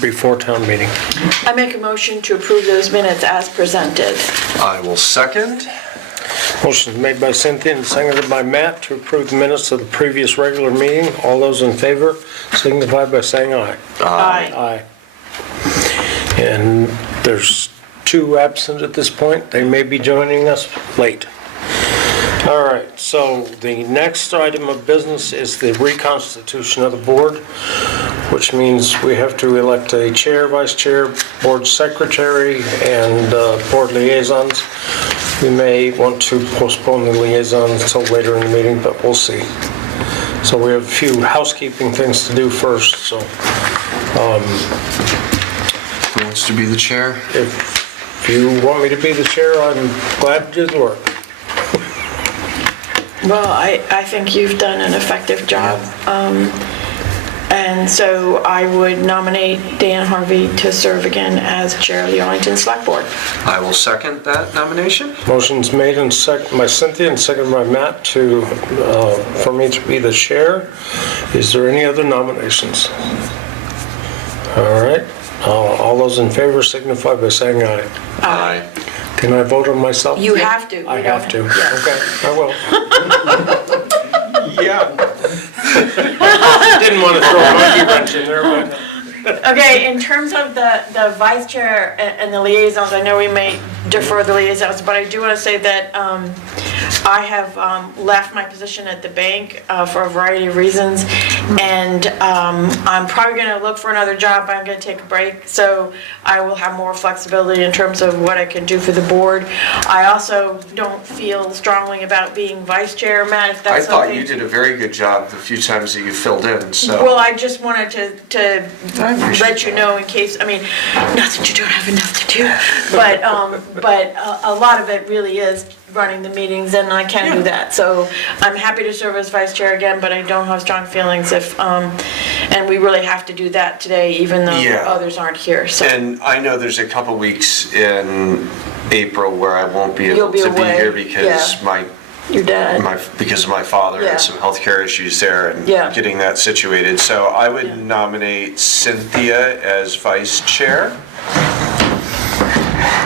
before town meeting. I make a motion to approve those minutes as presented. I will second. Motion is made by Cynthia and seconded by Matt to approve the minutes of the previous regular meeting. All those in favor signify by saying aye. Aye. Aye. And there's 2 absent at this point. They may be joining us late. All right, so the next item of business is the reconstitution of the board, which means we have to elect a chair, vice chair, board secretary, and board liaisons. We may want to postpone the liaisons until later in the meeting, but we'll see. So we have a few housekeeping things to do first, so Who wants to be the chair? if you want me to be the chair, I'm glad to do the work. Well, I think you've done an effective job. And so I would nominate Dan Harvey to serve again as chair of the Arlington Select Board. I will second that nomination. Motion's made and seconded by Cynthia and seconded by Matt to, for me to be the chair. Is there any other nominations? All right, all those in favor signify by saying aye. Aye. Can I vote on myself? You have to. I You have to. don't- yeah. Okay, I will. Yeah. Didn't want to throw a monkey wrench in there, but Okay, in terms of the vice chair and the liaisons, I know we may defer the liaisons, but I do want to say that I have left my position at the bank for a variety of reasons, and I'm probably going to look for another job. I'm going to take a break, so I will have more flexibility in terms of what I can do for the board. I also don't feel strongly about being vice chair, Matt, if I that's thought something. you did a very good job the few times that you filled in, so. Well, I just wanted to I appreciate let you know in case, I mean, not that you don't have enough to do, but a lot of it really is running the meetings, and I can't do that. So I'm happy to serve as vice chair again, but I don't have strong feelings if, and we really have to do that today, even though Yeah. others aren't here, so. And I know there's a couple weeks in April where I won't be You'll able be to be away, here because yeah. Your dad. because of my father Yeah. and some healthcare issues there and Yeah. getting that situated. So I would Yeah. nominate Cynthia as vice chair.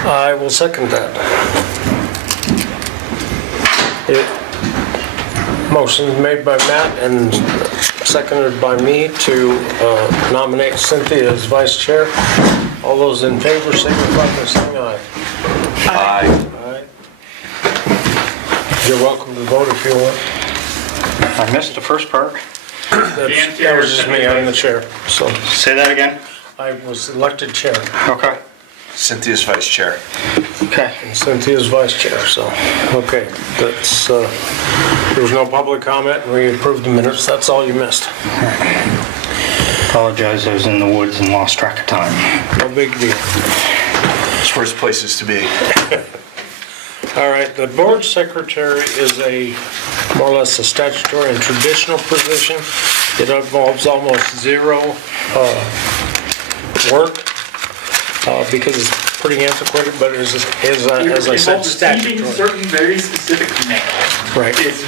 I will second that. Motion made by Matt and seconded by me to nominate Cynthia as vice chair. All those in favor signify by saying aye. Aye. Aye. You're welcome to vote if you want. I missed the first part. That was just me, I'm the chair, so Say that again. I was elected chair. Okay. Cynthia's vice chair. Okay. And Cynthia's vice chair, so, okay, that's, there was no public comment, and we approved the minutes, that's all you missed. Apologize, I was in the woods and lost track of time. No big deal. It's worst places to be. All right, the board secretary is a, more or less a statutory and traditional position. It involves almost zero work, because it's pretty antiquated, but as I said, Receiving statutory. certain very specific mail Right, is the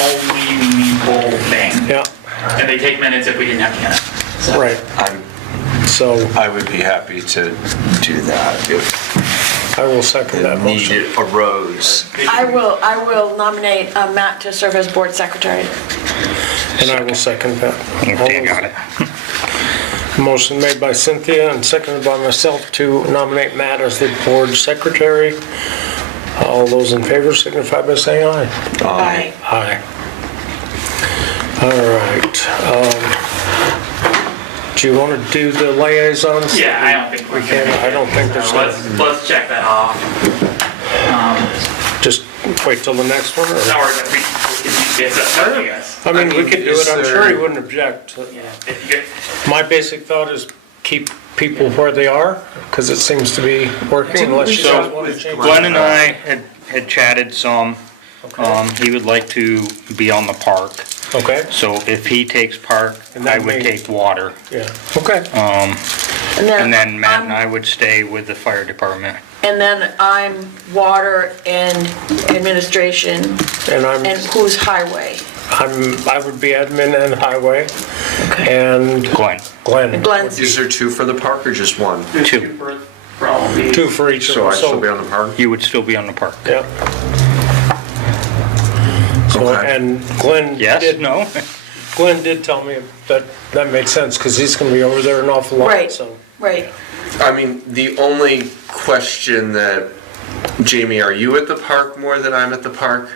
only meaningful thing. yeah, And they take minutes if we didn't have to count. So. right, so I would be happy to do that if I will second the that need motion. arose. I will nominate Matt to serve as board secretary. And I will second that. Okay, got it. Motion made by Cynthia and seconded by myself to nominate Matt as the board secretary. All those in favor signify by saying aye. Aye. Aye. All right. Do you want to do the liaisons? Yeah, I don't think We can, I don't think there's, Let's check that off. just wait till the next one, or? Or if we, it's up to you guys. I mean, we could do it, I'm Is sure he there- wouldn't object. Yeah, if you get, My basic thought is keep people where they are, because it seems to be working, unless you guys want to change. Glenn and I had chatted some. He would like to be on the park. Okay, So if he takes park, And that I would may- take water. yeah, okay. And then Matt and I would stay with the fire department. And then I'm water and administration, And I'm, and who's highway? I would be admin and highway, and Glenn. Glenn. Glenn's, Is there two for the park or just one? There's Two. two for all of these. Two for each of So them. I still be on the park? You would still be on the park. Yeah. So, Okay. and Glenn Yes, did, no? Glenn did tell me that made sense, because he's gonna be over there an awful lot, Right. so. right. I mean, the only question that, Jamie, are you at the park more than I'm at the park?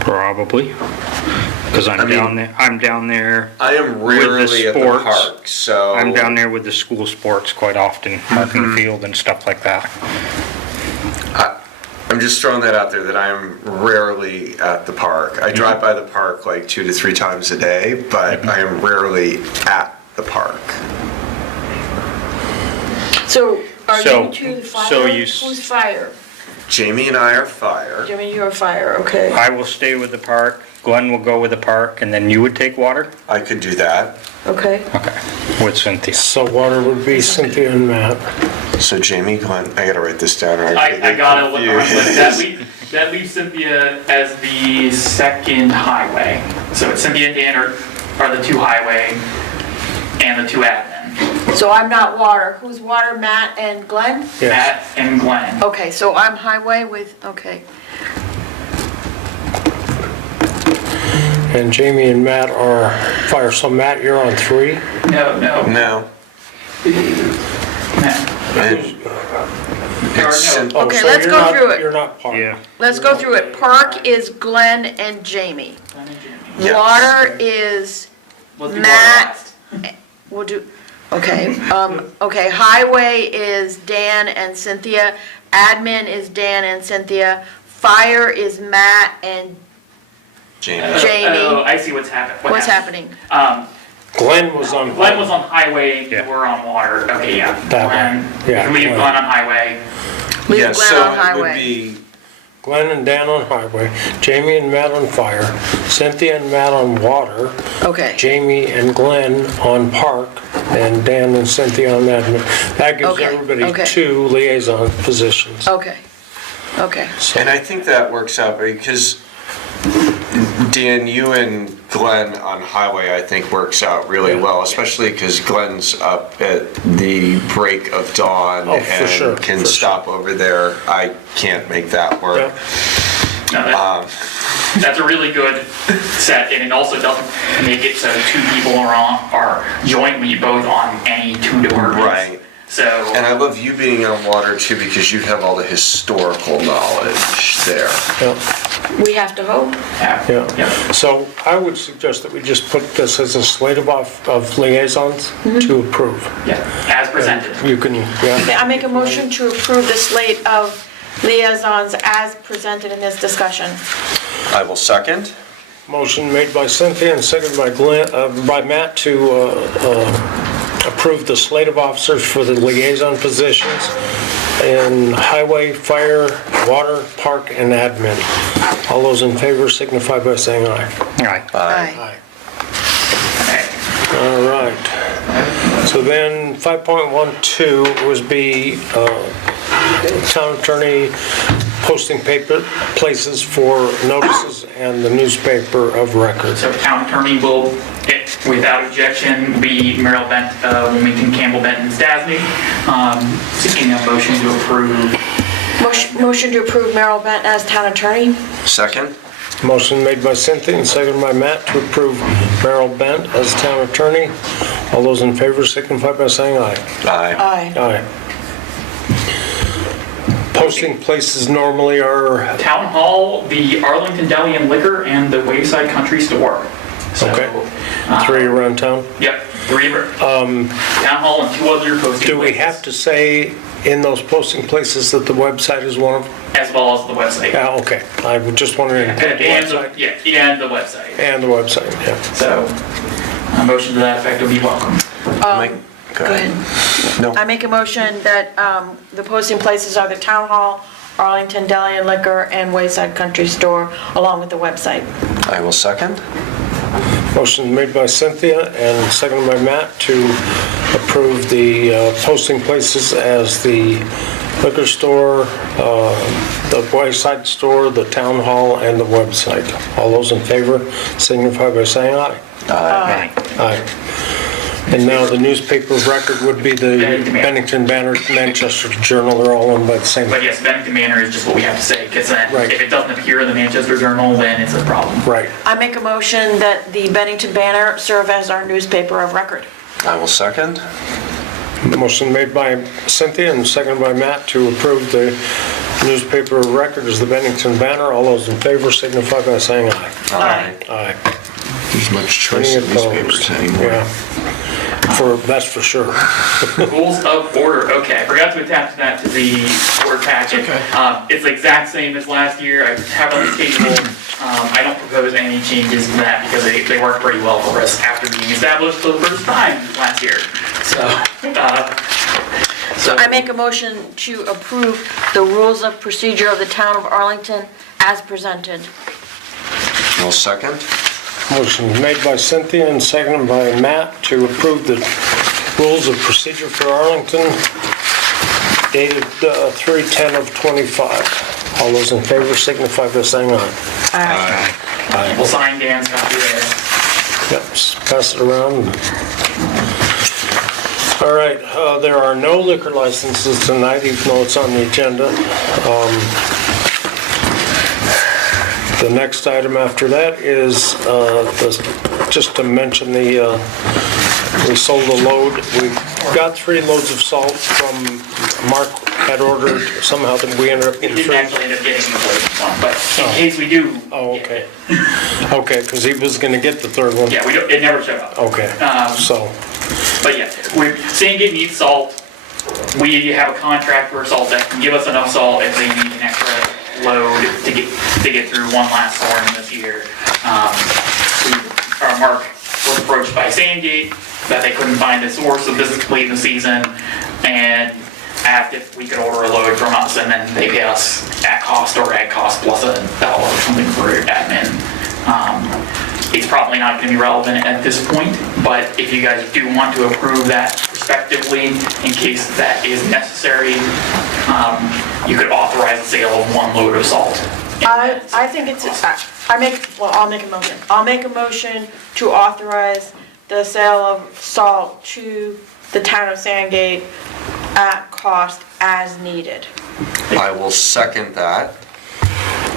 Probably. Because I mean- I'm down there, I am With the rarely at the sports. park, so. I'm down there with the school sports quite often, marking the field and stuff like that. I'm just throwing that out there, that I'm rarely at the park. I drive by the park like 2 to 3 times a day, but I am rarely at the park. So are So- you two the fire? so you- Who's fire? Jamie and I are fire. Jimmy, you're fire, okay. I will stay with the park, Glenn will go with the park, and then you would take water? I could do that. Okay. Okay, with Cynthia. So water would be Cynthia and Matt. So Jamie, Glenn, I gotta write this down. or I get got it. confused. That leaves Cynthia as the second highway. So it's Cynthia and Dan are the two highway and the two admin. So I'm not water. Who's water, Matt and Glenn? Yes. Matt and Glenn. Okay, so I'm highway with, okay. And Jamie and Matt are fire. So Matt, you're on 3? No. No. And it's no. Cyn- Oh, Okay, so let's you're go not- through it. You're not part. Yeah. Let's go through it. Park is Glenn and Jamie. Glenn and Jamie. Yes. Water is, Let's do Matt. water last. we'll do, okay, okay, highway is Dan and Cynthia. Admin is Dan and Cynthia. Fire is Matt and Jamie. Jamie. Oh, I see what's happening. what's happening? Glenn was on. Glenn was on highway, Yeah. we're on water. Okay, yeah. That Glenn. one. Yeah, Can we leave Glenn. Glenn on highway? Leave Yeah, Glenn so on it would highway. be, Glenn and Dan on highway, Jamie and Matt on fire, Cynthia and Matt on water, Okay, Jamie and Glenn on park, and Dan and Cynthia on admin. That gives Okay, everybody okay. 2 liaison positions. okay, okay. and I think that works out because Dan, you and Glenn on highway, I think works out really well, especially because Glenn's up at the break of dawn Oh, for sure, and can for sure. stop over there. I can't make that work. Yeah. No, that's a really good set, and it also doesn't make it so 2 people are jointly both on any 2 departments. Right. So, And I love you being on water too because you have all the historical knowledge there. Yeah, We have to hope. yeah. yeah. So I would suggest that we just put this as a slate of liaisons to approve. Yeah, as presented. You can, yeah, I make a motion to approve the slate of liaisons as presented in this discussion. I will second. motion made by Cynthia and seconded by Glenn, by Matt to approve the slate of officers for the liaison positions in highway, fire, water, park, and admin. All those in favor signify by saying aye. All right. Aye. Okay. All right. So then 5.12 was be town attorney posting paper places for notices and the newspaper of record. So town attorney will, without objection, be Merrill Bent, Wilmington, Campbell, Benton, Stasny. Seeking a motion to approve. Motion to approve Merrill Bent as town attorney? Second? Motion made by Cynthia and seconded by Matt to approve Merrill Bent as town attorney. All those in favor signify by saying aye. Aye. Aye. Aye. Posting places normally are, Town Hall, the Arlington Deli and Liquor, and the Wayside Country Store. So, okay, uh, 3 around town. Yep, 3. Town Hall and 2 other posting Do we places, have to say in those posting places that the website is one of them? as well as the website. Yeah, okay. I was just wondering, And the the, website yeah, and the website. and the website, yeah. So, a motion to that effect would be welcome. Go Go ahead. No. I make a motion that the posting places are the town hall, Arlington Deli and Liquor, and Wayside Country Store, along with the website. I will second. Motion made by Cynthia and seconded by Matt to approve the posting places as the liquor store, the Wayside Store, the Town Hall, and the website. All those in favor signify by saying aye. Aye. Aye. And now the newspaper of record would be the Bennington Banner, Manchester Journal, they're all owned by the same. But yes, Bennington Manor is just what we have to say, because then Right. if it doesn't appear in the Manchester Journal, then it's a problem. Right. I make a motion that the Bennington Banner serve as our newspaper of record. I will second. Motion made by Cynthia and seconded by Matt to approve the newspaper of record as the Bennington Banner. All those in favor signify by saying aye. Aye. Aye. There's much choice Any in opposed? newspapers anymore. Yeah. That's for sure. Rules of order, okay, I forgot to attach that to the board packet. It's the exact same as last year, I have it on the table. I don't propose any changes to that because they work pretty well for us after being established for the first time last year. So I make a motion to approve the rules of procedure of the town of Arlington as presented. I'll second. Motion made by Cynthia and seconded by Matt to approve the rules of procedure for Arlington dated 3/10/25. All those in favor signify by saying aye. Aye. We'll sign Dan's copy there. Yep, pass it around. All right, there are no liquor licenses tonight, even though it's on the agenda. The next item after that is, just to mention we sold a load. We got 3 loads of salt from Mark had ordered, somehow that we ended up We getting didn't 3. actually end up getting the third one, but in case we do. Oh, get okay. it. Okay, because he was gonna get the 3rd one. Yeah, it never showed up. Okay, so, But yeah, Sandgate needs salt. We have a contract for salt that can give us enough salt if they need an extra load to get through one last storm this year. Mark was approached by Sandgate that they couldn't find a source of this late in the season and asked if we could order a load from us, and then they pay us at cost or at cost plus $1 or something for admin. It's probably not going to be relevant at this point, but if you guys do want to approve that prospectively, in case that is necessary, you could authorize the sale of 1 load of salt. I think it's, I'll make a motion. I'll make a motion to authorize the sale of salt to the town of Sandgate at cost as needed. I will second that.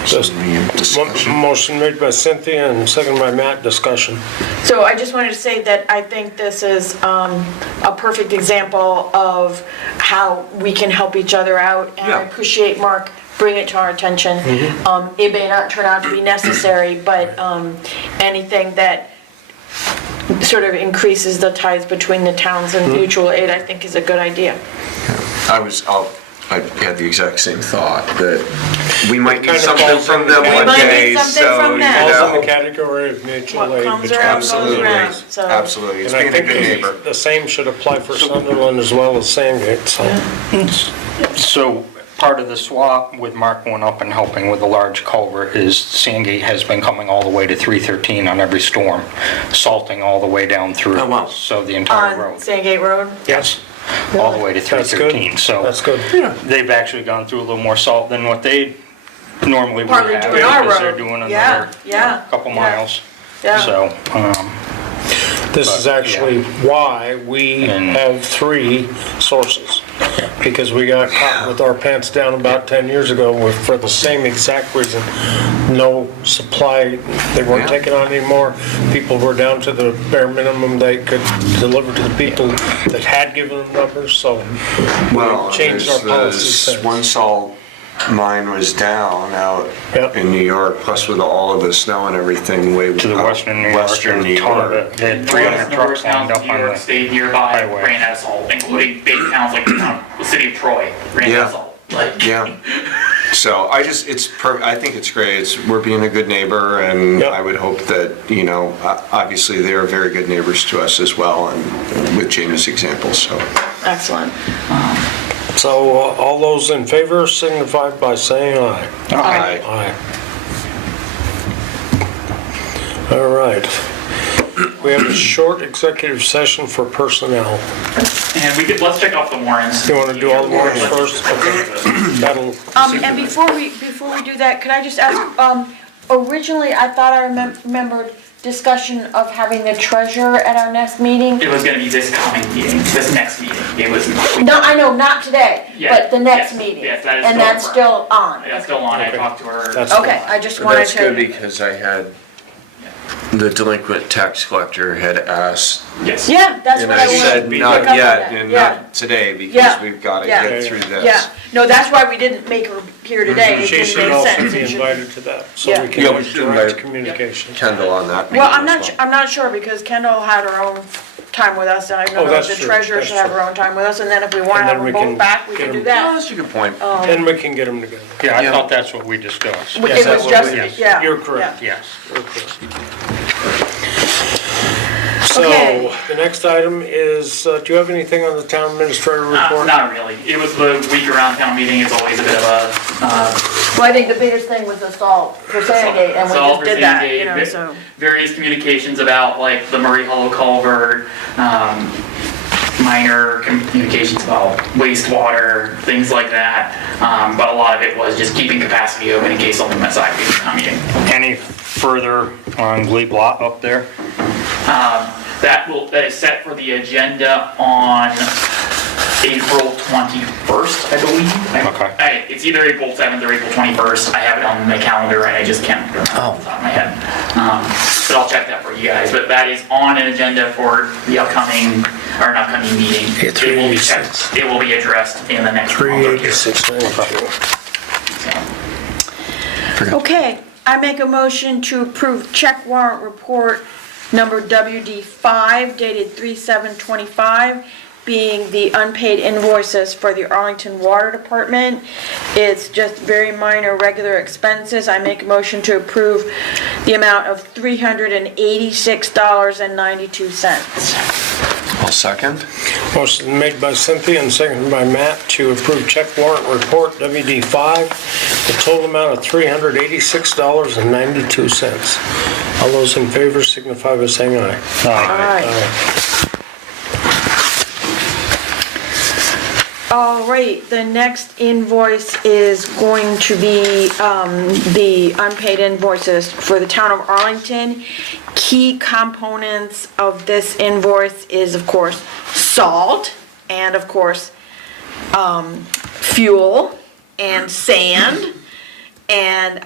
just Discussion. motion made by Cynthia and seconded by Matt, discussion. So I just wanted to say that I think this is a perfect example of how we can help each other out, and I Yeah. appreciate Mark bringing it to our attention. It may not turn out to be necessary, but anything that sort of increases the ties between the towns and mutual aid, I think is a good idea. I had the exact same thought, that we might need Kind of something falls from in them the one might need day, something so, from you them. Falls in know. the category of mutual What aid. comes between- around goes Absolutely, around, so. absolutely. It's And I being a think good neighbor. the same should apply for Sunderland as well as Sandgate, so. So part of the swap with Mark going up and helping with the large culvert is Sandgate has been coming all the way to 313 on every storm, salting all the way down through. Oh, wow. So the entire On road. Sandgate Road? Yes, all the way to That's good. 313. So That's good. they've actually gone through a little more salt than what they normally would Partly have. doing our Because they're road. doing Yeah, another yeah, couple yeah. miles. Yeah. So, This is But, actually why we And- have 3 sources. Because we got caught with our pants down about 10 years ago for the same exact reason. No supply, they weren't Yeah. taking on anymore. People were down to the bare minimum they could deliver to the people that had given them numbers, so Well, we changed our policy there's since. one salt mine was down out Yep. in New York, plus with all of the snow and everything way to the out western New York. Western New there's a ton of York. it. They had Most 300 of the trucks towns lined in up New on York the State nearby highway. ran out of salt, including big towns like the city of Troy ran out Yeah. of salt. Like, Yeah. So I think it's great. We're being a good neighbor, and Yep. I would hope that, obviously they're very good neighbors to us as well, and with James' example, so. Excellent. So all those in favor signify by saying aye. Aye. Aye. All right. we have a short executive session for personnel. And let's check off the warrants. You wanna do all the warrants first? Okay. That'll. And before we do that, could I just ask, originally, I thought I remembered discussion of having the treasurer at our next meeting. It was gonna be this coming meeting, this next meeting. It was. No, I know, not today, Yeah, but the next yes, meeting. yes, that is And still that's confirmed. still on. That's still on, I talked to her. That's- Okay, I just wanted That's good to. because I had, the delinquent tax collector had asked, Yes. Yeah, that's and what I I wanted said, to pick not up on yet, that. and Yeah. not today, because Yeah. we've gotta Yeah. get through this. Yeah, no, that's why we didn't make her here today. It She didn't should make also sense. be It should- invited to that, so Yeah. we can Yeah, we have should direct invite- communication. Kendall on that meeting Well, as I'm not sure because Kendall had her own time with us and I Oh, know that's the true, treasurer that's should have true. her own time with us and then if we want And to have then them we can both back, we get can do them- well. that. That's a good point. Then we can get them together. Yeah, I Yeah. thought that's what we discussed. It Yes, was that just, will be- yeah. You're correct. yeah. Yes. You're correct. So, Okay. the next item is, do you have anything on the town administrator report? Not really. It was the week around town meeting, it's always a bit of a, Well, I think the biggest thing was the salt for Sandgate and we Salt just for did that, Sandgate, you know, vi- so. various communications about like the Murray Hollow culvert, minor communications about wastewater, things like that. But a lot of it was just keeping capacity open in case something went sideways at town meeting. Any further on Glebe Lot up there? That is set for the agenda on April 21st, I believe. Okay. It's either April 7th or April 21st. I have it on my calendar and I just can't remember off the top of my head. But I'll check that for you guys. But that is on an agenda for the upcoming meeting. Yeah, It will be 386. checked. It will be addressed in the next month or two. 386.92. So, Okay, I make a motion to approve check warrant report number WD5 dated 3/7/25, being the unpaid invoices for the Arlington Water Department. It's just very minor regular expenses. I make a motion to approve the amount of $386.92. I'll second. Motion made by Cynthia and seconded by Matt to approve check warrant report WD5, the total amount of $386.92. All those in favor signify by saying aye. Alright. All right, the next invoice is going to be the unpaid invoices for the town of Arlington. Key components of this invoice is, of course, salt and, of course, fuel and sand. And,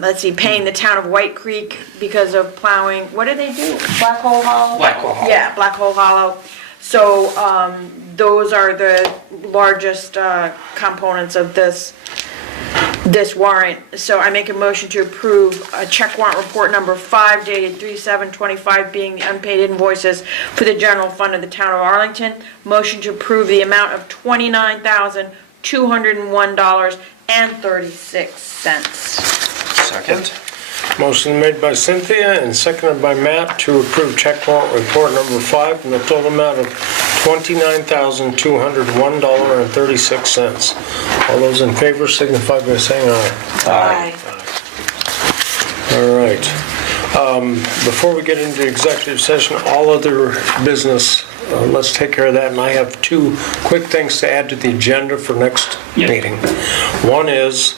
let's see, paying the town of White Creek because of plowing, what did they do? Black Hole Hollow? Black Hole Hollow. Yeah, Black Hole Hollow. So, those are the largest, components of this warrant. So I make a motion to approve check warrant report number 5 dated 3/7/25 being the unpaid invoices for the general fund of the town of Arlington. Motion to approve the amount of $29,201.36. Second. Motion made by Cynthia and seconded by Matt to approve check warrant report number 5 in the total amount of $29,201.36. All those in favor signify by saying aye. Aye. All right. Before we get into executive session, all other business, let's take care of that. And I have two quick things to add to the agenda for next Yeah. meeting. One is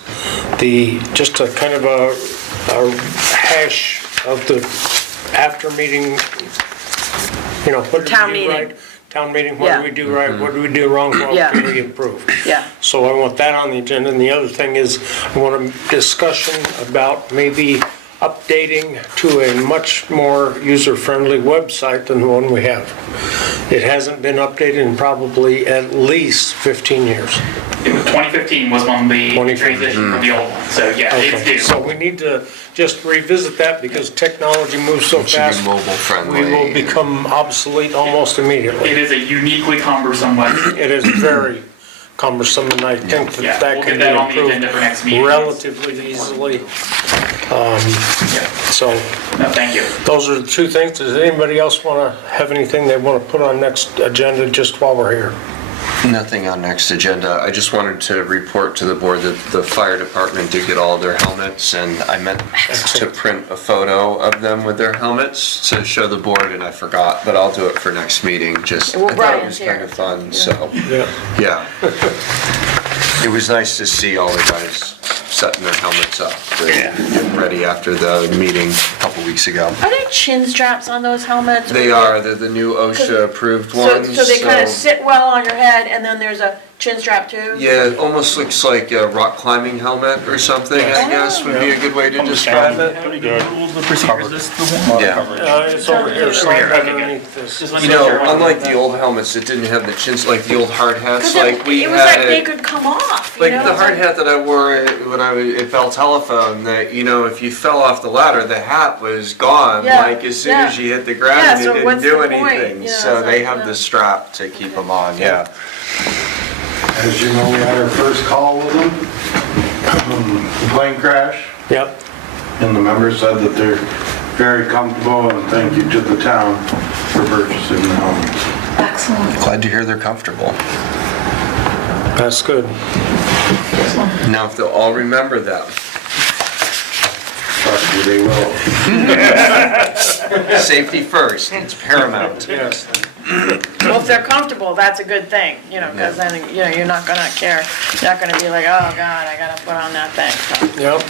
just a kind of a hash of the after meeting, what did Town we do meeting. right? Town meeting, what Yeah. did we do right? What did we do wrong? What Yeah. can we improve? Yeah. So I want that on the agenda, and the other thing is, I want a discussion about maybe updating to a much more user-friendly website than the one we have. It hasn't been updated in probably at least 15 years. 2015 was when the 2015. transition from the old one, so yeah, it's Okay, due. so we need to just revisit that because technology moves so It should fast. be mobile friendly. We will become obsolete almost immediately. It is a uniquely cumbersome website. It is very cumbersome, and I think Yeah, that we'll can get be that on the agenda for next meeting. improved relatively easily. So No, thank you. those are the two things. Does anybody else want to have anything they want to put on next agenda just while we're here? Nothing on next agenda. I just wanted to report to the board that the fire department did get all their helmets, and I meant to print a photo of them with their helmets to show the board, and I forgot, but I'll do it for next meeting. Just, Well, I thought it Brian's was kind here. of fun, so, Yeah. yeah. It was nice to see all the guys setting their helmets up, getting ready after the meeting a couple weeks ago. Are there chin straps on those helmets? They're the new OSHA approved So, ones. so they kind of sit well on your head, and then there's a chin strap too? Yeah, it almost looks like a rock climbing helmet or something, I guess, would be a good way to describe it. Pretty good. Rules of procedure, is this the one? Yeah. It's over here, Over here, okay, underneath this. Just wanna You make know, sure I'm- unlike the old helmets that didn't have the chins, like the old hard hats, Because like we it was like they had, could come off, you like know? the It's hard hat that I wore when I was at Bell Telephone, that, you know, if you fell off the ladder, the hat was gone, Yeah, like as soon as yeah. you hit the ground, Yeah, and so it didn't what's do the point? anything. You know, So it's they like, have yeah. the strap to keep them on, yeah. As you know, we had our first call with them, the plane crash, Yep. and the member said that they're very comfortable, and thank you to the town for purchasing the helmets. Excellent. Glad to hear they're comfortable. That's good. Now, if they'll all remember them. Trust me, they will. Safety first, it's paramount. Yes. Well, if they're comfortable, that's a good thing, you know, because then, you know, you're not gonna care. You're not gonna be like, oh, God, I gotta put on that thing. So, Yep.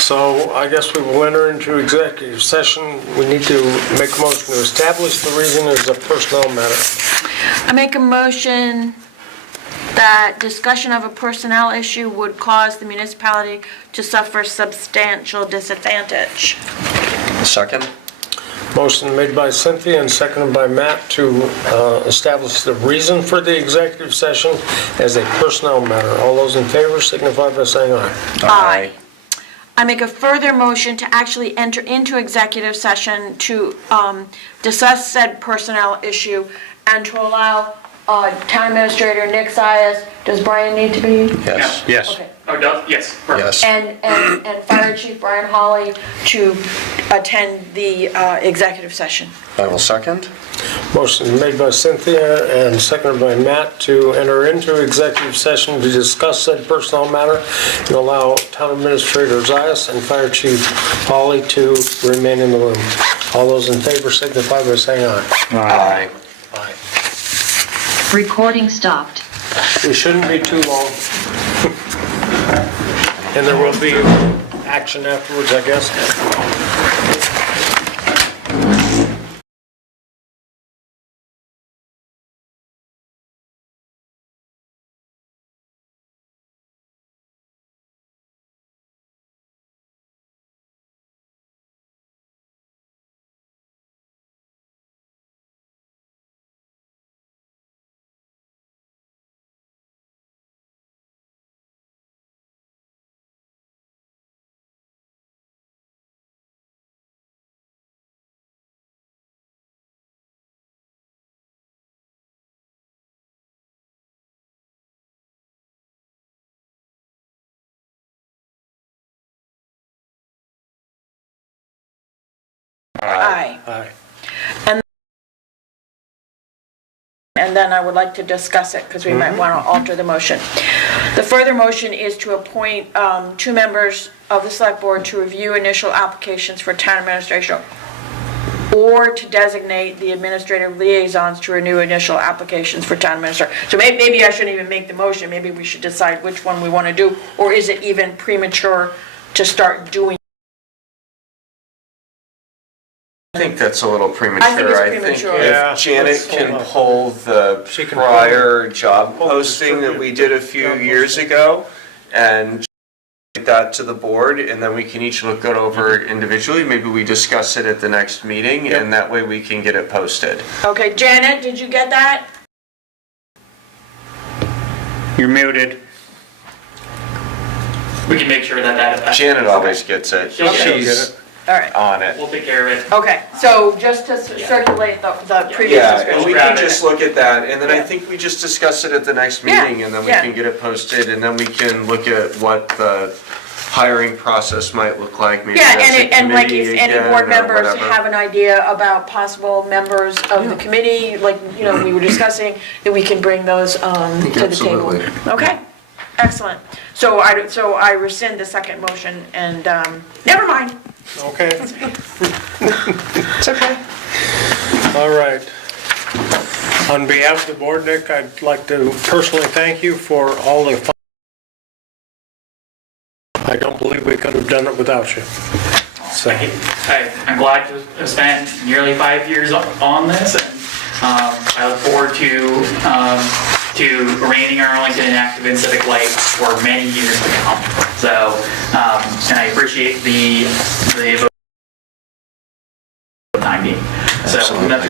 So I guess we will enter into executive session. We need to make a motion to establish the reason as a personnel matter. I make a motion that discussion of a personnel issue would cause the municipality to suffer substantial disadvantage. Second? Motion made by Cynthia and seconded by Matt to establish the reason for the executive session as a personnel matter. All those in favor signify by saying aye. Aye. I make a further motion to actually enter into executive session to discuss said personnel issue and to allow Town Administrator Nick Sias, does Brian need to be? Yes. Yes. Okay. Oh, does, yes, perfect. Yes. And Fire Chief Brian Hawley to attend the executive session. I will second. Motion made by Cynthia and seconded by Matt to enter into executive session to discuss said personnel matter and allow Town Administrator Zias and Fire Chief Hawley to remain in the room. All those in favor signify by saying aye. Aye. Aye. Recording stopped. We shouldn't be too long. And there will be action afterwards, I guess. Aye. Aye. And then I would like to discuss it, because we might want to alter the motion. The further motion is to appoint 2 members of the select board to review initial applications for town administration, or to designate the administrative liaisons to renew initial applications for town administrator. So maybe I shouldn't even make the motion, maybe we should decide which one we want to do, or is it even premature to start doing? I think that's a little premature. I think it's premature. Yeah. If Janet Let's can hold on. pull the She can prior job pull posting that we did a few job years posting. ago and get that to the board, and then we can each look it over individually. Maybe we discuss it at the next meeting, Yep. and that way we can get it posted. Okay, Janet, did you get that? You're muted. We can make sure that. Janet always gets it. She'll get it. She's All right. on it. We'll take care of it. Okay, so just to circulate the previous Yeah, and description. we Grab can it. just look at that, and then I Yeah. think we just discuss it at the next Yeah, meeting, and then we yeah. can get it posted, and then we can look at what the hiring process might look like, maybe Yeah, that's a and like if committee any again board or members whatever. have an idea about possible members of the committee, like, you know, we were discussing, that we can bring those to the table. Absolutely. Okay, excellent. So I rescind the second motion and, never mind. Okay, It's okay. all right. On behalf of the board, Nick, I'd like to personally thank you for all the fun. I don't believe we could have done it without you. So, I'm glad to have spent nearly 5 years on this, and I look forward to remaining Arlington and active in civic life for many years to come. So, and I appreciate the time being. So, Absolutely.